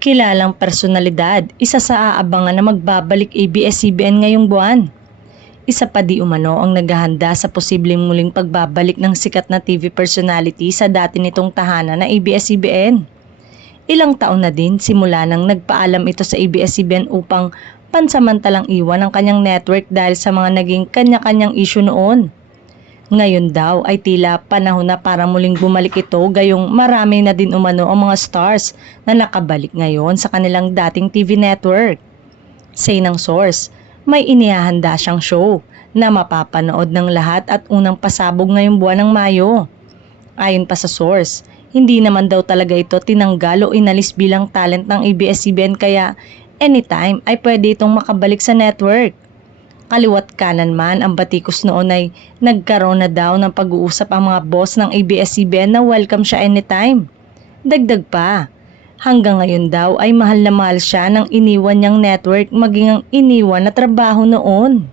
Kilalang personalidad, isa sa aabangan na magbabalik ABS-CBN ngayong buwan. Isa pa di umano ang naghahanda sa posibleng muling pagbabalik ng sikat na TV personality sa dati nitong tahanan na ABS-CBN. Ilang taon na din simula nang nagpaalam ito sa ABS-CBN upang pansamantalang iwan ang kanyang network dahil sa mga naging kanya-kanyang issue noon. Ngayon daw ay tila panahon na para muling bumalik ito gayong marami na din umano ang mga stars na nakabalik ngayon sa kanilang dating TV network. Say ng source, may inihahanda siyang show na mapapanood ng lahat at unang pasabog ngayong buwan ng Mayo. Ayon pa sa source, hindi naman daw talaga ito tinanggal o inalis bilang talent ng ABS-CBN kaya anytime ay pwede itong makabalik sa network. Kaliwat kanan man ang batikos noon ay nagkaroon na daw ng pag-uusap ang mga boss ng ABS-CBN na welcome siya anytime. Dagdag pa, hanggang ngayon daw ay mahal na mahal siya ng iniwan niyang network maging ang iniwan na trabaho noon.